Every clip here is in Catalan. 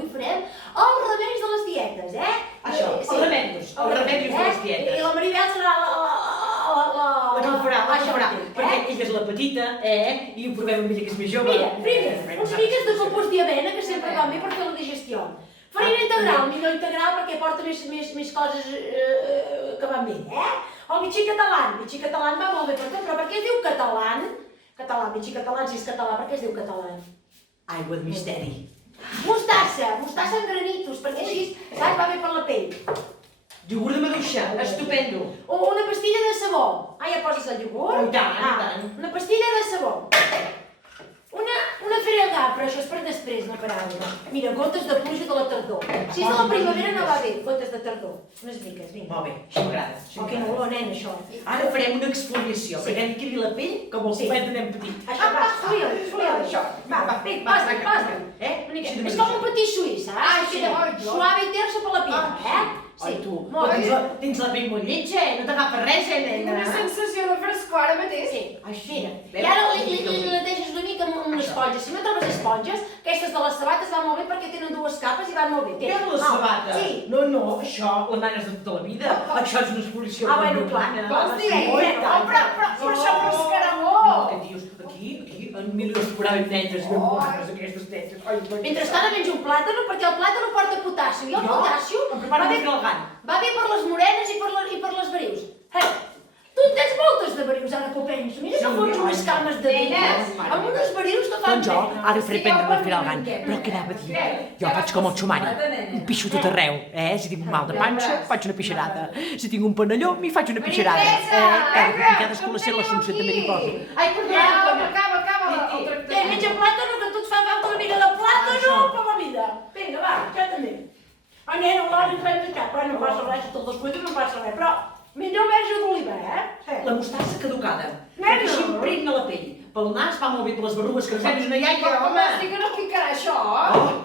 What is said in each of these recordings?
avui farem els remeis de les dietes, Això, els remeis de les dietes. I la Maribel serà La que ho farà, perquè eh? ella és la petita, i ho provem amb ella que és més jove. Mira, primer, uns miques de compost d'avena que sempre van bé per fer la digestió. Farina integral, millor integral perquè porta més coses que van bé, El mitjí català va molt bé per tot, però per què es diu català? Mitjí català, si és català, per què es diu català? Aigua de misteri. Mostassa en granitos, perquè així, saps, va bé per la pell. Iogurt de maduixa, estupendo. O una pastilla de sabó. Ja poses el iogurt. Oh, i tant. Una pastilla de sabó. Una ferelgà, però això és per després, no per ara. Mira, gotes de pluja de la tardor. Si és de la primavera no va bé, gotes de tardor. Unes miques, vinga. Molt bé, això m'agrada. Oh, quina olor, nen, això. Ara farem una exfoliació, perquè hem d'adquirir la pell com el copet de nen petit. Això, va, esfolia'l, això. Va, passa. És com un petit suís, saps? Suave i terça per la pell, Ai, tu, molt bé. tens la pell molt lletja, no t'agafa res, nena. Una sensació de frescor ara mateix. Sí, mira. I ara li neteges una mica amb una esponja. Si no trobes esponges, aquestes de les sabates van molt bé perquè tenen dues capes i van molt bé. Què és la sabata? Sí. No, això, la mare és de tota la vida. Això és una exfoliació. Bueno, clar. Vols dir? Però això proscarà No, molt. què dius? Aquí, en mil esporaven netes, ben bones, aquestes netes. Mentrestant menjo un plàtano perquè el plàtano porta potassi i el potassi em preparo un filgant. va bé per les morenes i per les verius. Tu en tens moltes de verius ara que ho penso. Mira que fots unes cames de verius amb unes verius que fan Doncs jo ara faré prendre la Firalgan, però què anava a dir? Jo faig com el xumari, em pixo tot arreu, Si tinc un mal de panxa, faig una pixarada. Si tinc un panelló, m'hi faig una pixarada. Cadascú la seva l'assumpció també li poso. Ai, perdona, Acaba el tractament. menja plàtano que tot fa falta una mica de plàtano per la vida. Vinga, va, ja també. Nena, l'hora ens l'hem deixat, però no passa res, si te'l descuides no passa res, però menja verge d'oliva, La mostassa caducada, Nena. perquè així impregna la pell. Pel nas va molt bé per les berrugues que ens fem una iaia, home. Hosti, que no picarà això?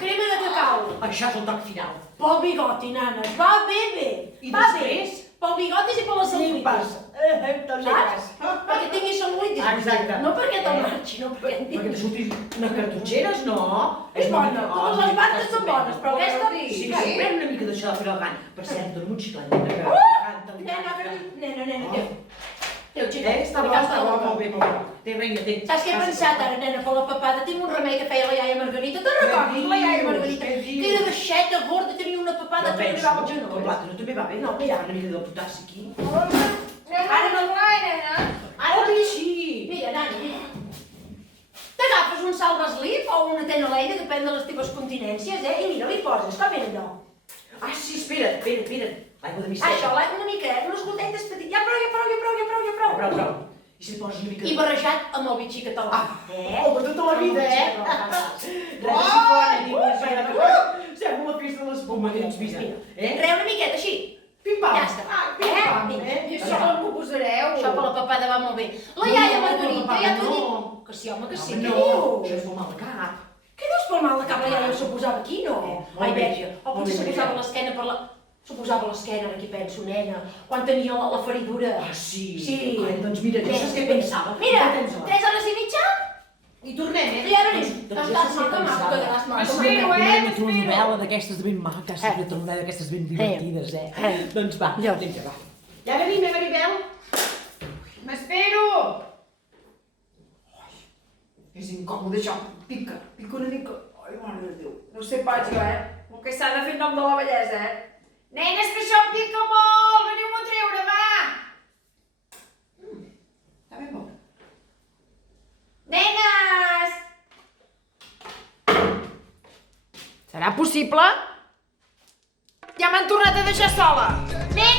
Crema de cacau. Això és el toc final. Pel bigoti, nanes, va bé. I Va després? bé. Pel bigotis i per les cel·lulitis. Saps? Perquè tinguis cel·lulitis. Exacte. No perquè te'l marxi, no perquè en Perquè te tinguis. surtis unes cartutxeres, no? És bona, totes les marques són bones, però aquesta... Sí, pren una mica d'això de Firalgan. Per cert, dona un xiclet, nena, que canta. Nena, Déu, xica. Està bo, molt bé, molt bé. Té, reina, té. Saps què he pensat ara, nena, per la papada? Tinc un remei que feia la iaia Margarita. Te'n recordes, la iaia Margarita? Que era baixeta, gorda, tenia una papada que no arribava al El genoll. plàtano també va bé. No, mira. Una mica de potassi aquí. Ara no vai, nena. Ara, Sí. mira, nana, mira. T'agafes un salvaslip o una tenaleina, depèn de les teves continències, I mira, li poses, com era allò? Sí, espera't. L'aigua de misteri. Això, una mica, unes gotetes petites. Ja prou. Prou. I si li poses una mica I barrejat amb el bitxí català. per tota la vida, Res de sifona, ni sembla la festa de l'espuma, tens vist, Re, una miqueta, així. Pim-pam. Ja està. Pim-pam. I això on m'ho posareu? Això per la papada va molt bé. La iaia Margarita, ja t'ho dic. Que sí, home, que sí, què No, dius? això és pel mal de cap. Què dius pel mal de cap? La iaia s'ho posava aquí, no? Molt Ai, bé, verge, o molt potser bé, s'ho posava a Maria. l'esquena per la... S'ho posava a l'esquena, ara aquí penso, nena, quan tenia la feridura. Sí. Sí. Ai, doncs mira, tu saps què pensava? Mira, Pensa-la. 3 hores i mitja? I tornem, Ja venim. Doncs Estàs ja saps què maca, pensava. quedaràs maca. Espero, Una telenovela d'aquestes de ben maques, una telenovela d'aquestes ben divertides, Doncs va, Ja. vinga, va. Ja venim, Maribel? M'espero! És incòmode això. Pica una mica. Ai, mare de Déu. No sé pas jo, El que s'ha de fer en nom de la bellesa, Nenes, que això em pica molt! Veniu-m'ho a treure, va! Està ben bo. Nenes! Serà possible? Ja m'han tornat a deixar sola. Nenes!